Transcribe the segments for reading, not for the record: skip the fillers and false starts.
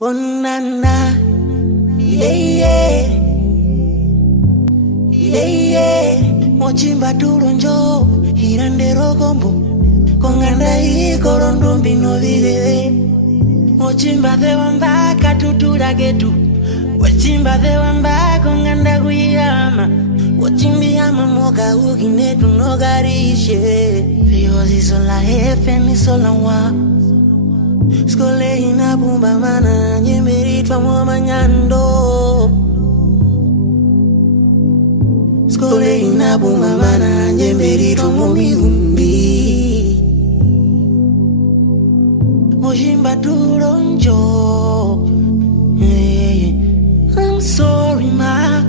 Oh na na, yeah yeah, yeah yeah. Mochimba tulonjo, hirandero gombo, konganda hii korondo mbino videde. Mochimba the wamba katutura getu, wachimba the wamba konganda kuyama. Wachimbi ama moka ukinetu nogarishe. Fiyozi sola hefe ni sola wa. Skole ina bumba mana nyemeritwa mwoma nyando. Skole ina bumba mana nyemeritwa mwomi umbi. Moshimba turonjo. I'm sorry ma,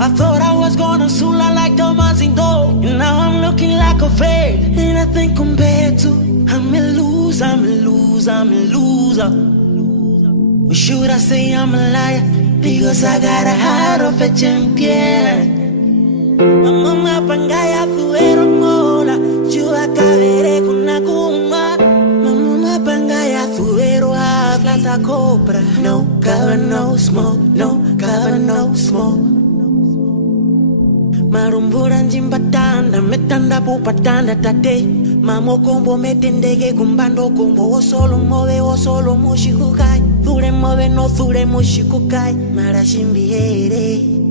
I thought I was gonna sula like Tomazingo, and now I'm looking like a fake. And I think compared to, I'm a loser, I'm a loser, I'm a loser. Or should I say I'm a liar? Because I got a heart of a champion. Mama pangaya fuero mola, chua cabere con la guma. Mama pangaya fuero a flata cobra. No cover, no smoke, no cover, no smoke. Marumburan jimbatanda, metanda pupatanda tate. Mamo combo metendege kumbando combo. O solo mushikukai. Dure move no dure mushikukai. Marashimbiere.